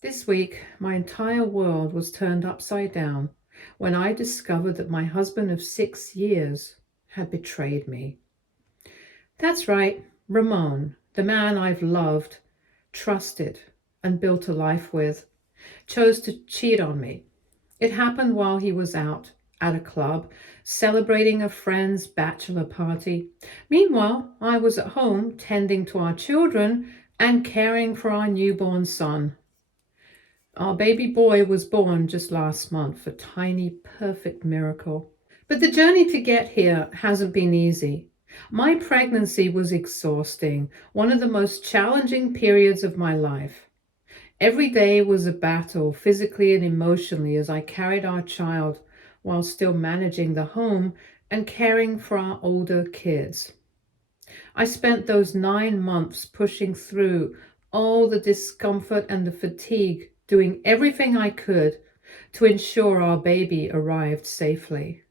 This week, my entire world was turned upside down when I discovered that my husband of 6 years had betrayed me. That's right, Ramon, the man I've loved, trusted, and built a life with, chose to cheat on me. It happened while he was out at a club celebrating a friend's bachelor party. Meanwhile, I was at home tending to our children and caring for our newborn son. Our baby boy was born just last month, a tiny, perfect miracle. But the journey to get here hasn't been easy. My pregnancy was exhausting, one of the most challenging periods of my life. Every day was a battle, physically and emotionally, as I carried our child while still managing the home and caring for our older kids. I spent those 9 months pushing through all the discomfort and the fatigue, doing everything I could to ensure our baby arrived safely.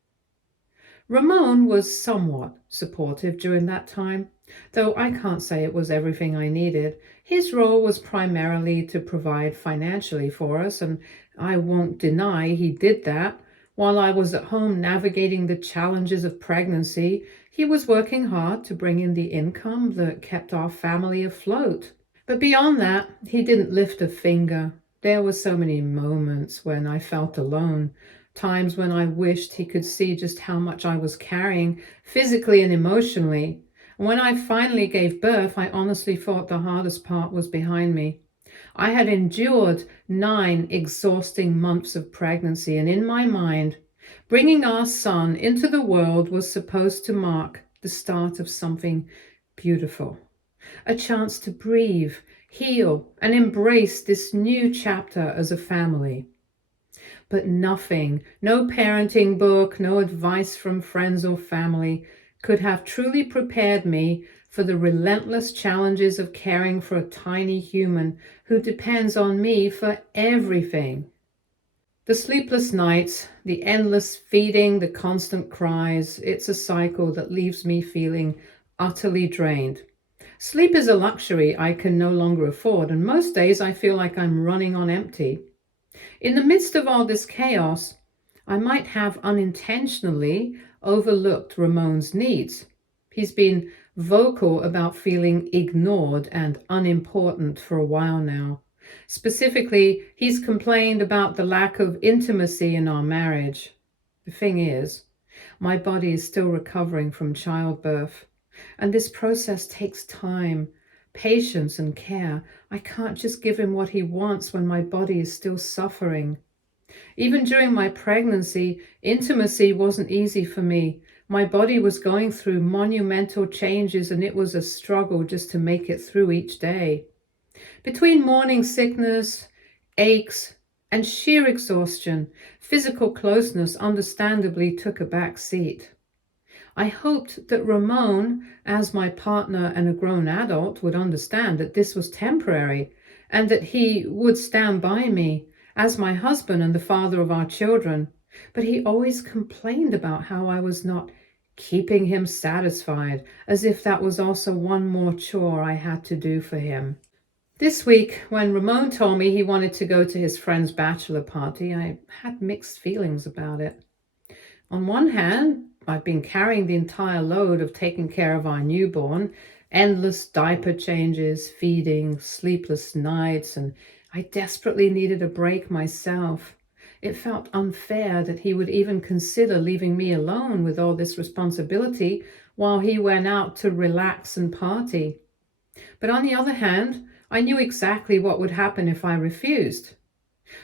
Ramon was somewhat supportive during that time, though I can't say it was everything I needed. His role was primarily to provide financially for us, and I won't deny he did that. While I was at home navigating the challenges of pregnancy, he was working hard to bring in the income that kept our family afloat. But beyond that, he didn't lift a finger. There were so many moments when I felt alone, times when I wished he could see just how much I was carrying, physically and emotionally. When I finally gave birth, I honestly thought the hardest part was behind me. I had endured 9 exhausting months of pregnancy, and in my mind, bringing our son into the world was supposed to mark the start of something beautiful. A chance to breathe, heal, and embrace this new chapter as a family. But nothing, no parenting book, no advice from friends or family could have truly prepared me for the relentless challenges of caring for a tiny human who depends on me for everything. The sleepless nights, the endless feeding, the constant cries, it's a cycle that leaves me feeling utterly drained. Sleep is a luxury I can no longer afford, and most days I feel like I'm running on empty. In the midst of all this chaos, I might have unintentionally overlooked Ramon's needs. He's been vocal about feeling ignored and unimportant for a while now. Specifically, he's complained about the lack of intimacy in our marriage. The thing is, my body is still recovering from childbirth, and this process takes time, patience, and care. I can't just give him what he wants when my body is still suffering. Even during my pregnancy, intimacy wasn't easy for me. My body was going through monumental changes, and it was a struggle just to make it through each day. Between morning sickness, aches, and sheer exhaustion, physical closeness understandably took a back seat. I hoped that Ramon, as my partner and a grown adult, would understand that this was temporary and that he would stand by me as my husband and the father of our children. But he always complained about how I was not keeping him satisfied, as if that was also one more chore I had to do for him. This week, when Ramon told me he wanted to go to his friend's bachelor party, I had mixed feelings about it. On one hand, I've been carrying the entire load of taking care of our newborn, endless diaper changes, feeding, sleepless nights, and I desperately needed a break myself. It felt unfair that he would even consider leaving me alone with all this responsibility while he went out to relax and party. But on the other hand, I knew exactly what would happen if I refused.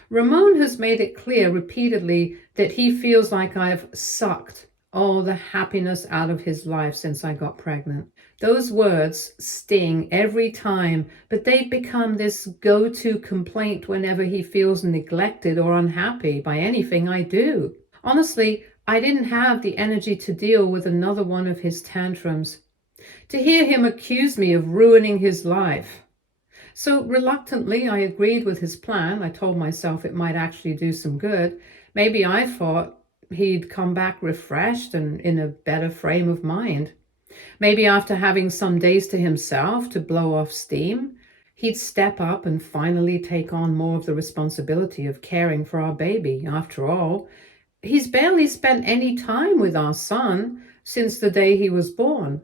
Ramon has made it clear repeatedly that he feels like I've sucked all the happiness out of his life since I got pregnant. Those words sting every time, but they've become this go-to complaint whenever he feels neglected or unhappy by anything I do. Honestly, I didn't have the energy to deal with another one of his tantrums. To hear him accuse me of ruining his life. So reluctantly, I agreed with his plan. I told myself it might actually do some good. Maybe I thought he'd come back refreshed and in a better frame of mind. Maybe after having some days to himself to blow off steam, He'd step up and finally take on more of the responsibility of caring for our baby. After all, he's barely spent any time with our son since the day he was born.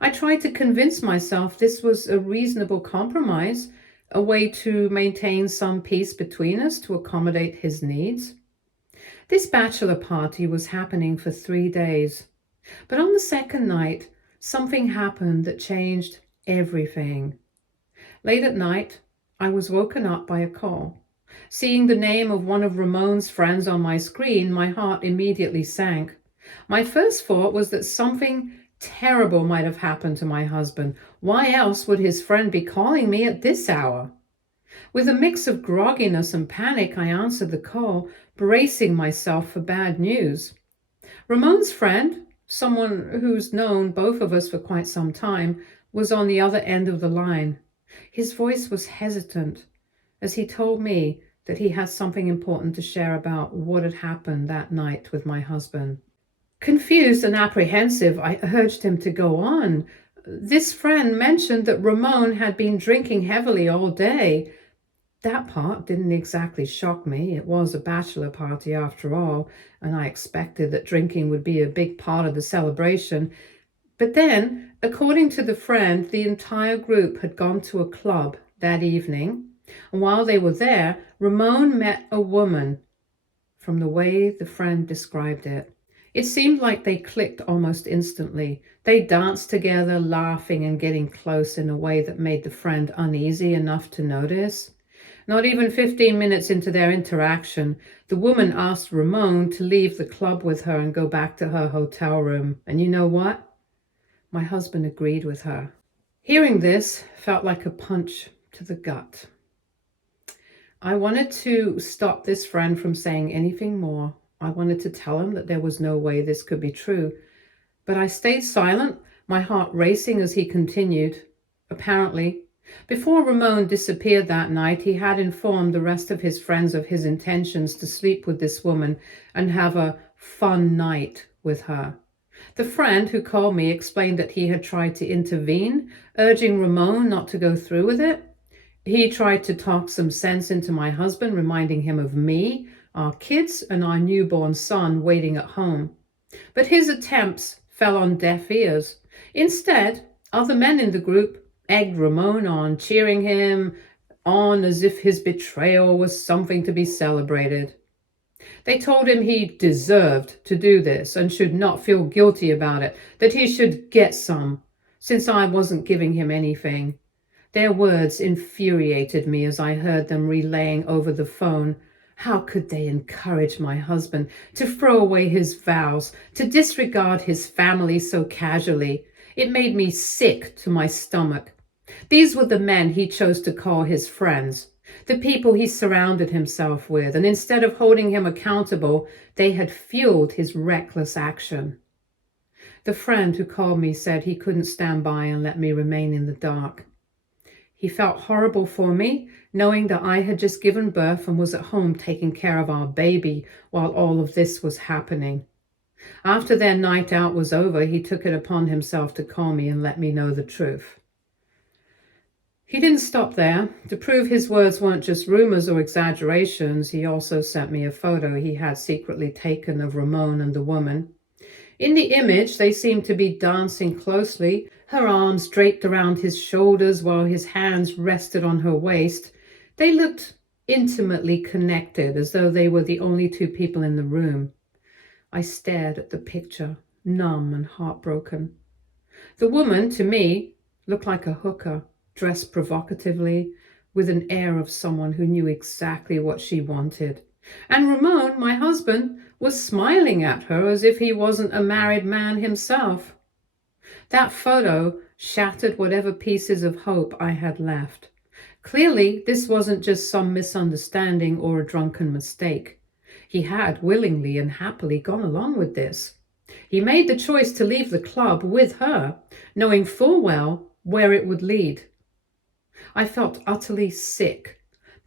I tried to convince myself this was a reasonable compromise, a way to maintain some peace between us to accommodate his needs. This bachelor party was happening for 3 days, but on the second night, something happened that changed everything. Late at night, I was woken up by a call. Seeing the name of one of Ramon's friends on my screen, my heart immediately sank. My first thought was that something terrible might have happened to my husband. Why else would his friend be calling me at this hour? With a mix of grogginess and panic, I answered the call, bracing myself for bad news. Ramon's friend, someone who's known both of us for quite some time, was on the other end of the line. His voice was hesitant as he told me that he had something important to share about what had happened that night with my husband. Confused and apprehensive, I urged him to go on. This friend mentioned that Ramon had been drinking heavily all day. That part didn't exactly shock me. It was a bachelor party after all, and I expected that drinking would be a big part of the celebration. But then, according to the friend, the entire group had gone to a club that evening, and while they were there, Ramon met a woman. From the way the friend described it, it seemed like they clicked almost instantly. They danced together, laughing and getting close in a way that made the friend uneasy enough to notice. Not even 15 minutes into their interaction, the woman asked Ramon to leave the club with her and go back to her hotel room. And you know what? My husband agreed with her. Hearing this felt like a punch to the gut. I wanted to stop this friend from saying anything more. I wanted to tell him that there was no way this could be true. But I stayed silent, my heart racing as he continued. Apparently, before Ramon disappeared that night, he had informed the rest of his friends of his intentions to sleep with this woman and have a fun night with her. The friend who called me explained that he had tried to intervene, urging Ramon not to go through with it. He tried to talk some sense into my husband, reminding him of me, our kids, and our newborn son waiting at home. But his attempts fell on deaf ears. Instead, other men in the group egged Ramon on, cheering him on as if his betrayal was something to be celebrated. They told him he deserved to do this and should not feel guilty about it, that he should get some, since I wasn't giving him anything. Their words infuriated me as I heard them relaying over the phone. How could they encourage my husband to throw away his vows, to disregard his family so casually? It made me sick to my stomach. These were the men he chose to call his friends, the people he surrounded himself with, and instead of holding him accountable, they had fueled his reckless action. The friend who called me said he couldn't stand by and let me remain in the dark. He felt horrible for me, knowing that I had just given birth and was at home taking care of our baby while all of this was happening. After their night out was over, he took it upon himself to call me and let me know the truth. He didn't stop there. To prove his words weren't just rumors or exaggerations, he also sent me a photo he had secretly taken of Ramon and the woman. In the image, they seemed to be dancing closely, her arms draped around his shoulders while his hands rested on her waist. They looked intimately connected, as though they were the only two people in the room. I stared at the picture, numb and heartbroken. The woman, to me, looked like a hooker, dressed provocatively, with an air of someone who knew exactly what she wanted. And Ramon, my husband, was smiling at her as if he wasn't a married man himself. That photo shattered whatever pieces of hope I had left. Clearly, this wasn't just some misunderstanding or a drunken mistake. He had willingly and happily gone along with this. He made the choice to leave the club with her, knowing full well where it would lead. I felt utterly sick.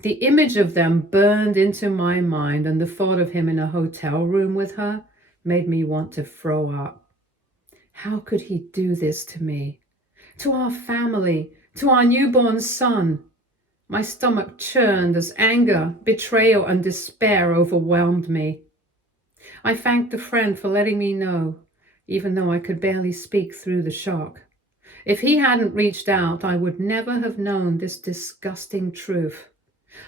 The image of them burned into my mind, and the thought of him in a hotel room with her made me want to throw up. How could he do this to me? To our family, to our newborn son? My stomach churned as anger, betrayal, and despair overwhelmed me. I thanked the friend for letting me know, even though I could barely speak through the shock. If he hadn't reached out, I would never have known this disgusting truth.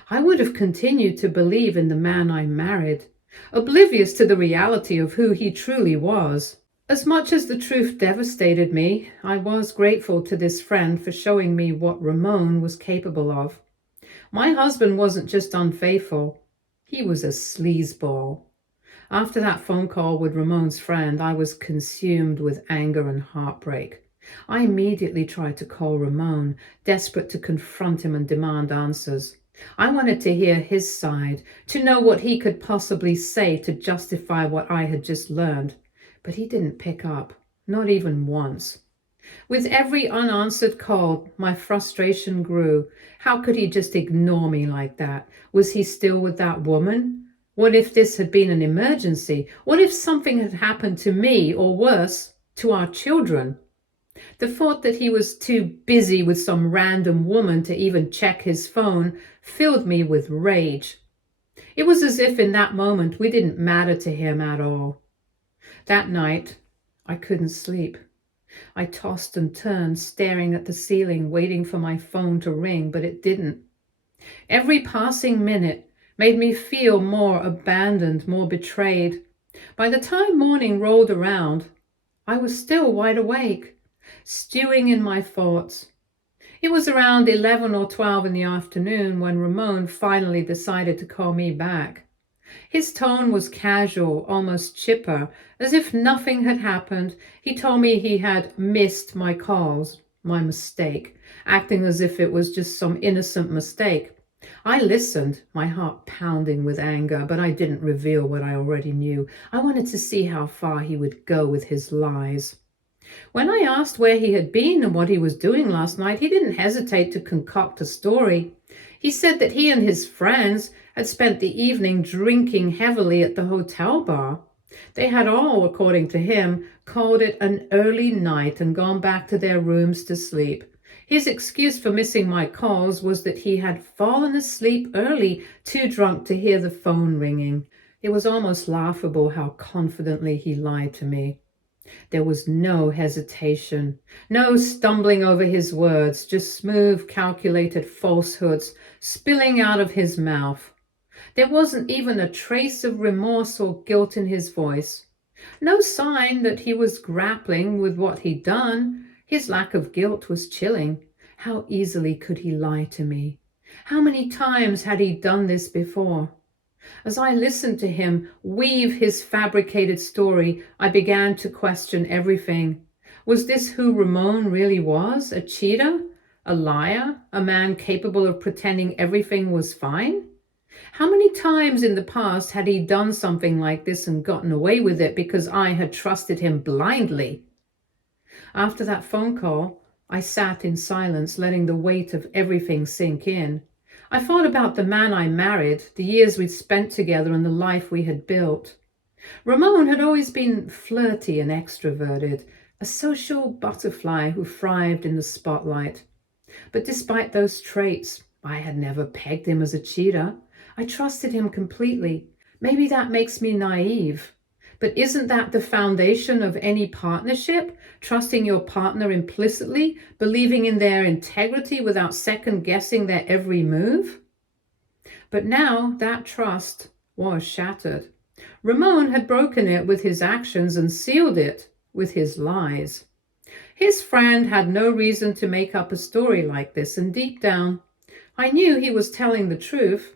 I would have continued to believe in the man I married, oblivious to the reality of who he truly was. As much as the truth devastated me, I was grateful to this friend for showing me what Ramon was capable of. My husband wasn't just unfaithful, he was a sleazeball. After that phone call with Ramon's friend, I was consumed with anger and heartbreak. I immediately tried to call Ramon, desperate to confront him and demand answers. I wanted to hear his side, to know what he could possibly say to justify what I had just learned. But he didn't pick up, not even once. With every unanswered call, my frustration grew. How could he just ignore me like that? Was he still with that woman? What if this had been an emergency? What if something had happened to me, or worse, to our children? The thought that he was too busy with some random woman to even check his phone filled me with rage. It was as if in that moment we didn't matter to him at all. That night, I couldn't sleep. I tossed and turned, staring at the ceiling, waiting for my phone to ring, but it didn't. Every passing minute made me feel more abandoned, more betrayed. By the time morning rolled around, I was still wide awake, stewing in my thoughts. It was around 11 or 12 in the afternoon when Ramon finally decided to call me back. His tone was casual, almost chipper, as if nothing had happened. He told me he had missed my calls, my mistake, acting as if it was just some innocent mistake. I listened, my heart pounding with anger, but I didn't reveal what I already knew. I wanted to see how far he would go with his lies. When I asked where he had been and what he was doing last night, he didn't hesitate to concoct a story. He said that he and his friends had spent the evening drinking heavily at the hotel bar. They had all, according to him, called it an early night and gone back to their rooms to sleep. His excuse for missing my calls was that he had fallen asleep early, too drunk to hear the phone ringing. It was almost laughable how confidently he lied to me. There was no hesitation, no stumbling over his words, just smooth, calculated falsehoods spilling out of his mouth. There wasn't even a trace of remorse or guilt in his voice. No sign that he was grappling with what he'd done. His lack of guilt was chilling. How easily could he lie to me? How many times had he done this before? As I listened to him weave his fabricated story, I began to question everything. Was this who Ramon really was? A cheater? A liar? A man capable of pretending everything was fine? How many times in the past had he done something like this and gotten away with it because I had trusted him blindly? After that phone call, I sat in silence, letting the weight of everything sink in. I thought about the man I married, the years we'd spent together, and the life we had built. Ramon had always been flirty and extroverted, a social butterfly who thrived in the spotlight. But despite those traits, I had never pegged him as a cheater. I trusted him completely. Maybe that makes me naive. But isn't that the foundation of any partnership? Trusting your partner implicitly, believing in their integrity without second-guessing their every move? But now that trust was shattered. Ramon had broken it with his actions and sealed it with his lies. His friend had no reason to make up a story like this, and deep down, I knew he was telling the truth.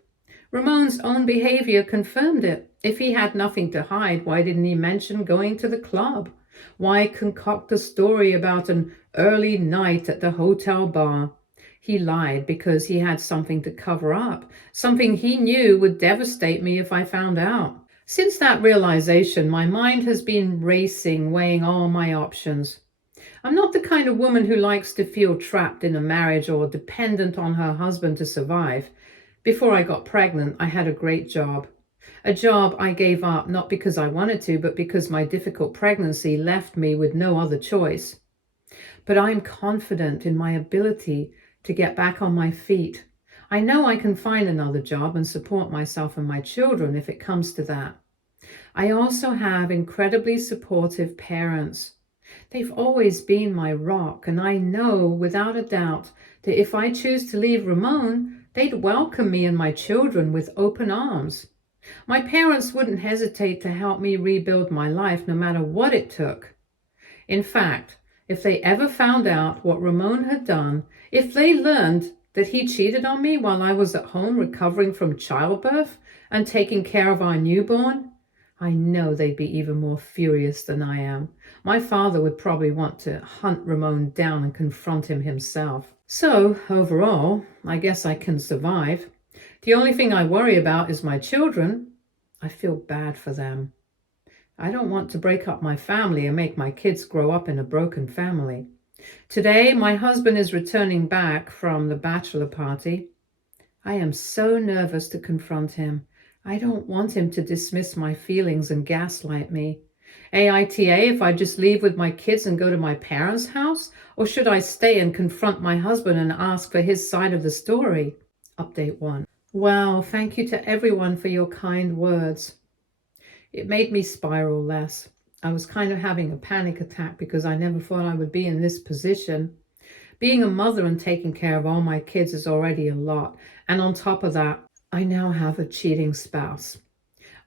Ramon's own behavior confirmed it. If he had nothing to hide, why didn't he mention going to the club? Why concoct a story about an early night at the hotel bar? He lied because he had something to cover up, something he knew would devastate me if I found out. Since that realization, my mind has been racing, weighing all my options. I'm not the kind of woman who likes to feel trapped in a marriage or dependent on her husband to survive. Before I got pregnant, I had a great job. A job I gave up not because I wanted to, but because my difficult pregnancy left me with no other choice. But I'm confident in my ability to get back on my feet. I know I can find another job and support myself and my children if it comes to that. I also have incredibly supportive parents. They've always been my rock, and I know without a doubt that if I choose to leave Ramon, they'd welcome me and my children with open arms. My parents wouldn't hesitate to help me rebuild my life no matter what it took. In fact, if they ever found out what Ramon had done, if they learned that he cheated on me while I was at home recovering from childbirth and taking care of our newborn, I know they'd be even more furious than I am. My father would probably want to hunt Ramon down and confront him himself. So, overall, I guess I can survive. The only thing I worry about is my children. I feel bad for them. I don't want to break up my family and make my kids grow up in a broken family. Today, my husband is returning back from the bachelor party. I am so nervous to confront him. I don't want him to dismiss my feelings and gaslight me. AITA, if I just leave with my kids and go to my parents' house? Or should I stay and confront my husband and ask for his side of the story? Update 1. Well, thank you to everyone for your kind words. It made me spiral less. I was kind of having a panic attack because I never thought I would be in this position. Being a mother and taking care of all my kids is already a lot. And on top of that, I now have a cheating spouse.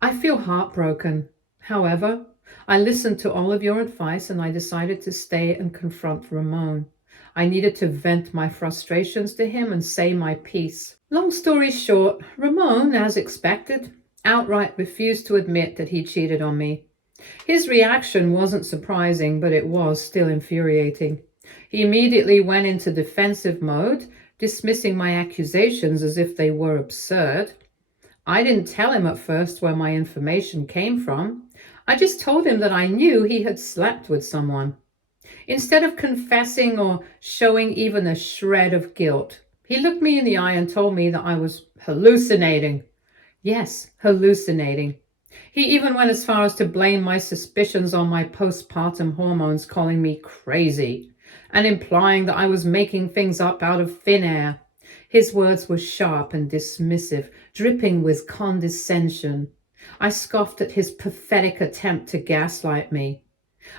I feel heartbroken. However, I listened to all of your advice and I decided to stay and confront Ramon. I needed to vent my frustrations to him and say my piece. Long story short, Ramon, as expected, outright refused to admit that he cheated on me. His reaction wasn't surprising, but it was still infuriating. He immediately went into defensive mode, dismissing my accusations as if they were absurd. I didn't tell him at first where my information came from. I just told him that I knew he had slept with someone. Instead of confessing or showing even a shred of guilt, he looked me in the eye and told me that I was hallucinating. Yes, hallucinating. He even went as far as to blame my suspicions on my postpartum hormones, calling me crazy and implying that I was making things up out of thin air. His words were sharp and dismissive, dripping with condescension. I scoffed at his pathetic attempt to gaslight me.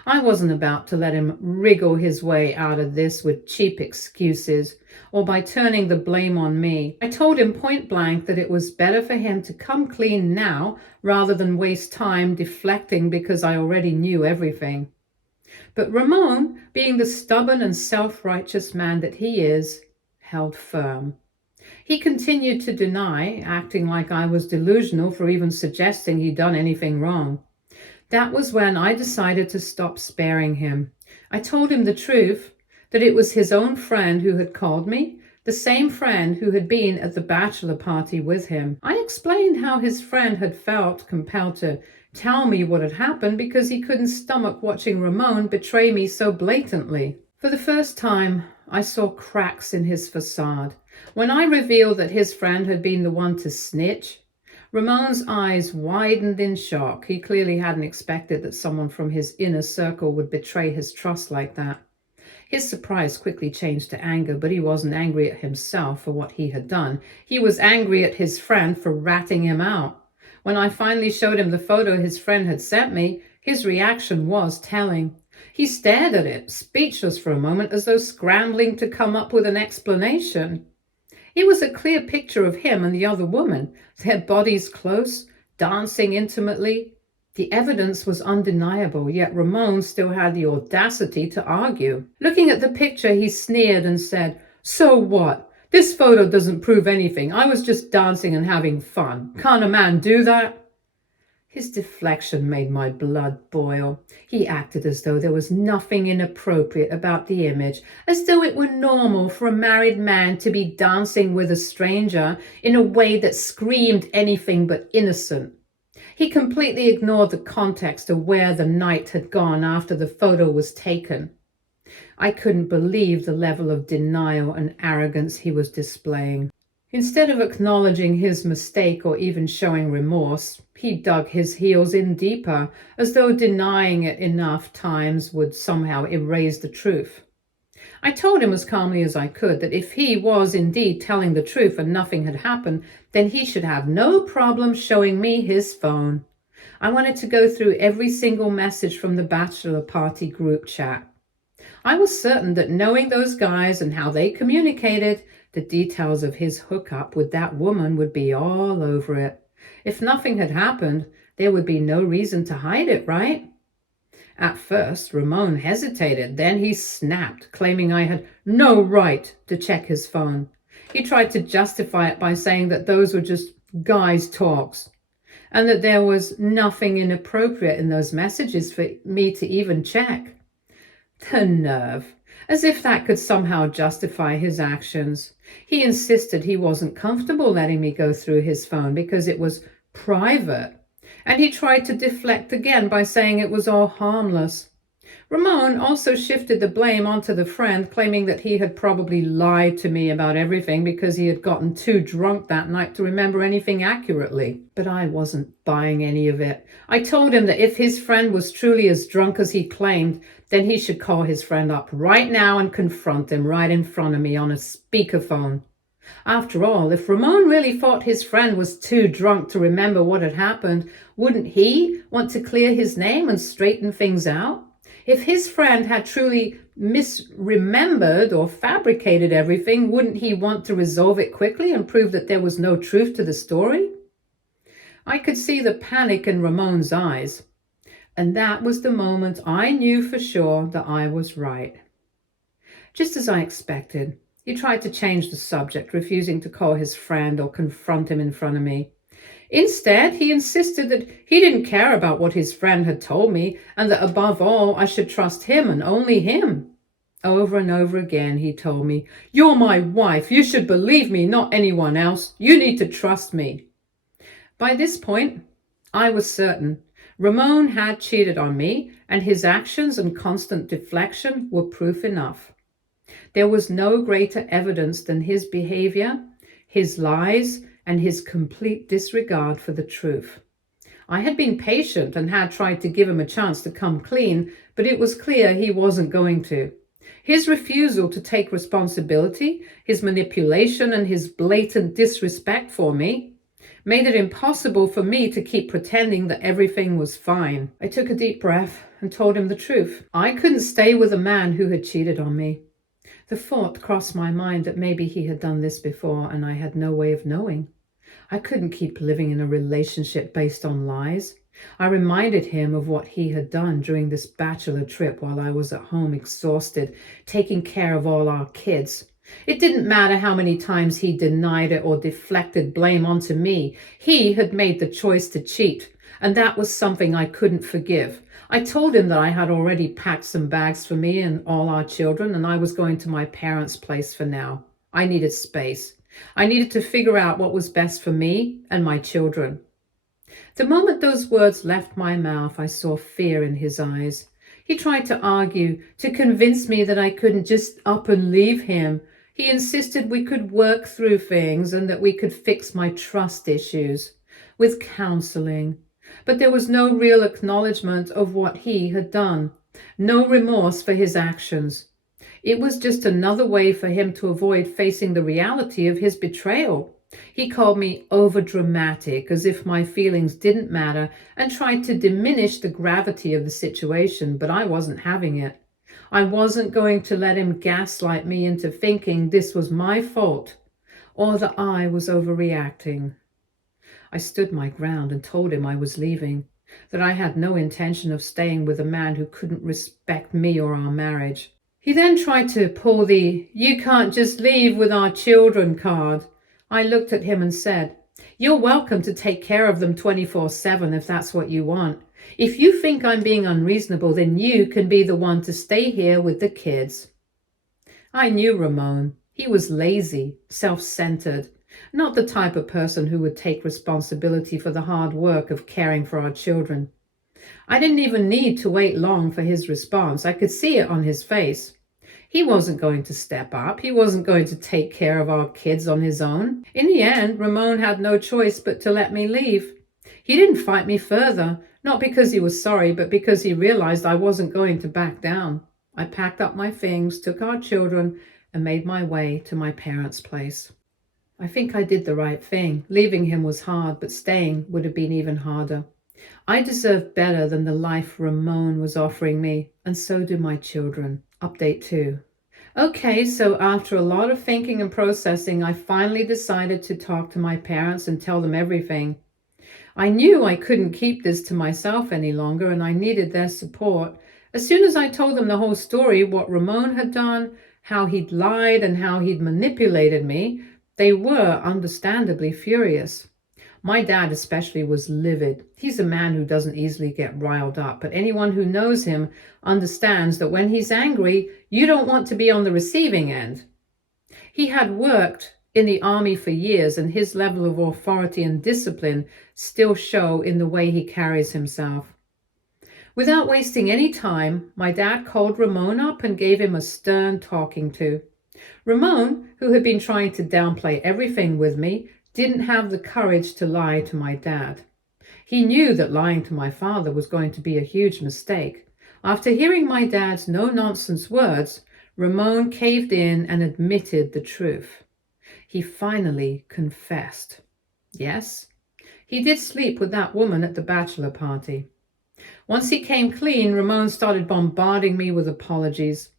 I wasn't about to let him wriggle his way out of this with cheap excuses or by turning the blame on me. I told him point blank that it was better for him to come clean now rather than waste time deflecting because I already knew everything. But Ramon, being the stubborn and self-righteous man that he is, held firm. He continued to deny, acting like I was delusional for even suggesting he'd done anything wrong. That was when I decided to stop sparing him. I told him the truth, that it was his own friend who had called me, the same friend who had been at the bachelor party with him. I explained how his friend had felt compelled to tell me what had happened because he couldn't stomach watching Ramon betray me so blatantly. For the first time, I saw cracks in his facade. When I revealed that his friend had been the one to snitch, Ramon's eyes widened in shock. He clearly hadn't expected that someone from his inner circle would betray his trust like that. His surprise quickly changed to anger, but he wasn't angry at himself for what he had done. He was angry at his friend for ratting him out. When I finally showed him the photo his friend had sent me, his reaction was telling. He stared at it, speechless for a moment, as though scrambling to come up with an explanation. It was a clear picture of him and the other woman, their bodies close, dancing intimately. The evidence was undeniable, yet Ramon still had the audacity to argue. Looking at the picture, he sneered and said, "So what? This photo doesn't prove anything. I was just dancing and having fun. Can't a man do that?" His deflection made my blood boil. He acted as though there was nothing inappropriate about the image, as though it were normal for a married man to be dancing with a stranger in a way that screamed anything but innocent. He completely ignored the context of where the night had gone after the photo was taken. I couldn't believe the level of denial and arrogance he was displaying. Instead of acknowledging his mistake or even showing remorse, he dug his heels in deeper, as though denying it enough times would somehow erase the truth. I told him as calmly as I could that if he was indeed telling the truth and nothing had happened, then he should have no problem showing me his phone. I wanted to go through every single message from the bachelor party group chat. I was certain that knowing those guys and how they communicated, the details of his hookup with that woman would be all over it. If nothing had happened, there would be no reason to hide it, right? At first, Ramon hesitated. Then he snapped, claiming I had no right to check his phone. He tried to justify it by saying that those were just guys' talks and that there was nothing inappropriate in those messages for me to even check. The nerve! As if that could somehow justify his actions. He insisted he wasn't comfortable letting me go through his phone because it was private. And he tried to deflect again by saying it was all harmless. Ramon also shifted the blame onto the friend, claiming that he had probably lied to me about everything because he had gotten too drunk that night to remember anything accurately. But I wasn't buying any of it. I told him that if his friend was truly as drunk as he claimed, then he should call his friend up right now and confront him right in front of me on a speakerphone. After all, if Ramon really thought his friend was too drunk to remember what had happened, wouldn't he want to clear his name and straighten things out? If his friend had truly misremembered or fabricated everything, wouldn't he want to resolve it quickly and prove that there was no truth to the story? I could see the panic in Ramon's eyes, and that was the moment I knew for sure that I was right. Just as I expected, he tried to change the subject, refusing to call his friend or confront him in front of me. Instead, he insisted that he didn't care about what his friend had told me and that above all, I should trust him and only him. Over and over again, he told me, "You're my wife. You should believe me, not anyone else. You need to trust me." By this point, I was certain Ramon had cheated on me, and his actions and constant deflection were proof enough. There was no greater evidence than his behavior, his lies, and his complete disregard for the truth. I had been patient and had tried to give him a chance to come clean, but it was clear he wasn't going to. His refusal to take responsibility, his manipulation, and his blatant disrespect for me made it impossible for me to keep pretending that everything was fine. I took a deep breath and told him the truth. I couldn't stay with a man who had cheated on me. The thought crossed my mind that maybe he had done this before and I had no way of knowing. I couldn't keep living in a relationship based on lies. I reminded him of what he had done during this bachelor trip while I was at home exhausted, taking care of all our kids. It didn't matter how many times he denied it or deflected blame onto me. He had made the choice to cheat, and that was something I couldn't forgive. I told him that I had already packed some bags for me and all our children, and I was going to my parents' place for now. I needed space. I needed to figure out what was best for me and my children. The moment those words left my mouth, I saw fear in his eyes. He tried to argue, to convince me that I couldn't just up and leave him. He insisted we could work through things and that we could fix my trust issues with counseling. But there was no real acknowledgement of what he had done, no remorse for his actions. It was just another way for him to avoid facing the reality of his betrayal. He called me overdramatic, as if my feelings didn't matter, and tried to diminish the gravity of the situation, but I wasn't having it. I wasn't going to let him gaslight me into thinking this was my fault or that I was overreacting. I stood my ground and told him I was leaving, that I had no intention of staying with a man who couldn't respect me or our marriage. He then tried to pull the "you can't just leave with our children" card. I looked at him and said, "You're welcome to take care of them 24/7 if that's what you want. If you think I'm being unreasonable, then you can be the one to stay here with the kids." I knew Ramon. He was lazy, self-centered, not the type of person who would take responsibility for the hard work of caring for our children. I didn't even need to wait long for his response. I could see it on his face. He wasn't going to step up. He wasn't going to take care of our kids on his own. In the end, Ramon had no choice but to let me leave. He didn't fight me further, not because he was sorry, but because he realized I wasn't going to back down. I packed up my things, took our children, and made my way to my parents' place. I think I did the right thing. Leaving him was hard, but staying would have been even harder. I deserved better than the life Ramon was offering me, and so do my children. Update 2. Okay, so after a lot of thinking and processing, I finally decided to talk to my parents and tell them everything. I knew I couldn't keep this to myself any longer, and I needed their support. As soon as I told them the whole story, what Ramon had done, how he'd lied, and how he'd manipulated me, they were understandably furious. My dad especially was livid. He's a man who doesn't easily get riled up, but anyone who knows him understands that when he's angry, you don't want to be on the receiving end. He had worked in the army for years, and his level of authority and discipline still show in the way he carries himself. Without wasting any time, my dad called Ramon up and gave him a stern talking to. Ramon, who had been trying to downplay everything with me, didn't have the courage to lie to my dad. He knew that lying to my father was going to be a huge mistake. After hearing my dad's no-nonsense words, Ramon caved in and admitted the truth. He finally confessed. Yes, he did sleep with that woman at the bachelor party. Once he came clean, Ramon started bombarding me with apologies.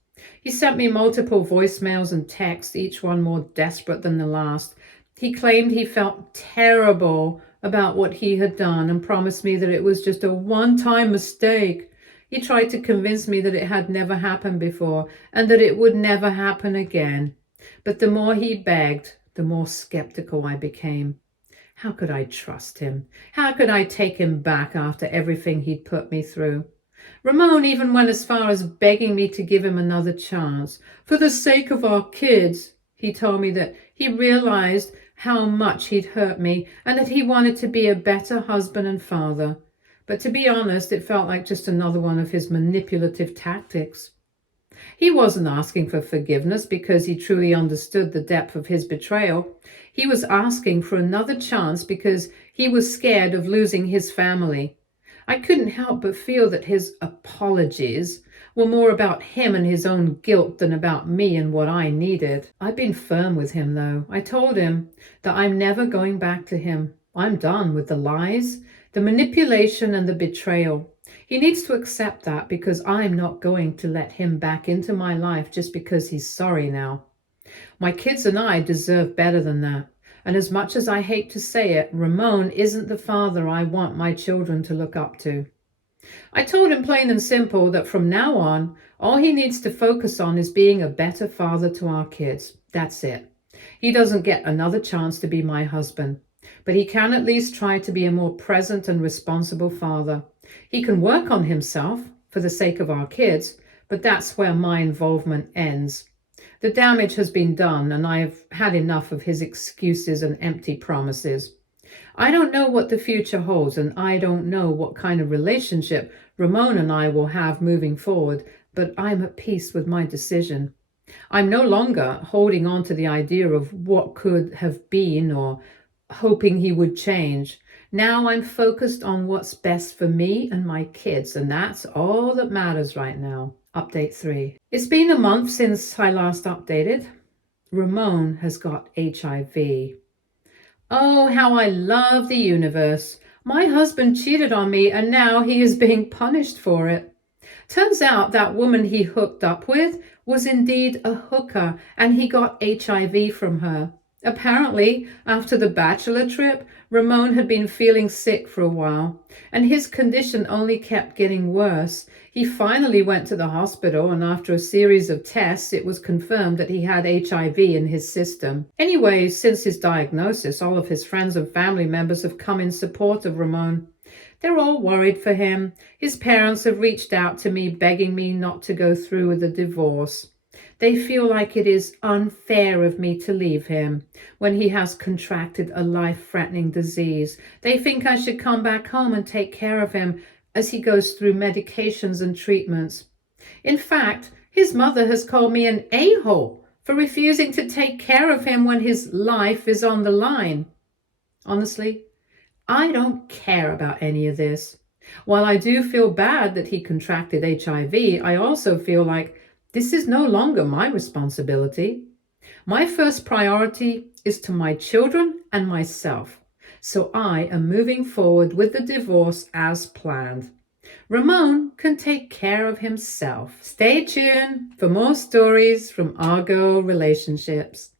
He sent me multiple voicemails and texts, each one more desperate than the last. He claimed he felt terrible about what he had done and promised me that it was just a one-time mistake. He tried to convince me that it had never happened before and that it would never happen again. But the more he begged, the more skeptical I became. How could I trust him? How could I take him back after everything he'd put me through? Ramon even went as far as begging me to give him another chance. For the sake of our kids, he told me that he realized how much he'd hurt me and that he wanted to be a better husband and father. But to be honest, it felt like just another one of his manipulative tactics. He wasn't asking for forgiveness because he truly understood the depth of his betrayal. He was asking for another chance because he was scared of losing his family. I couldn't help but feel that his apologies were more about him and his own guilt than about me and what I needed. I've been firm with him, though. I told him that I'm never going back to him. I'm done with the lies, the manipulation, and the betrayal. He needs to accept that because I'm not going to let him back into my life just because he's sorry now. My kids and I deserve better than that. And as much as I hate to say it, Ramon isn't the father I want my children to look up to. I told him plain and simple that from now on, all he needs to focus on is being a better father to our kids. That's it. He doesn't get another chance to be my husband, but he can at least try to be a more present and responsible father. He can work on himself for the sake of our kids, but that's where my involvement ends. The damage has been done, and I've had enough of his excuses and empty promises. I don't know what the future holds, and I don't know what kind of relationship Ramon and I will have moving forward, but I'm at peace with my decision. I'm no longer holding on to the idea of what could have been or hoping he would change. Now I'm focused on what's best for me and my kids, and that's all that matters right now. Update 3. It's been a month since I last updated. Ramon has got HIV. Oh, how I love the universe. My husband cheated on me and now he is being punished for it. Turns out that woman he hooked up with was indeed a hooker and he got HIV from her. Apparently, after the bachelor trip, Ramon had been feeling sick for a while, and his condition only kept getting worse. He finally went to the hospital, and after a series of tests, it was confirmed that he had HIV in his system. Anyway, since his diagnosis, all of his friends and family members have come in support of Ramon. They're all worried for him. His parents have reached out to me, begging me not to go through with a divorce. They feel like it is unfair of me to leave him when he has contracted a life-threatening disease. They think I should come back home and take care of him as he goes through medications and treatments. In fact, his mother has called me an a-hole for refusing to take care of him when his life is on the line. Honestly, I don't care about any of this. While I do feel bad that he contracted HIV, I also feel like This is no longer my responsibility. My first priority is to my children and myself, so I am moving forward with the divorce as planned. Ramon can take care of himself. Stay tuned for more stories from Argo relationships.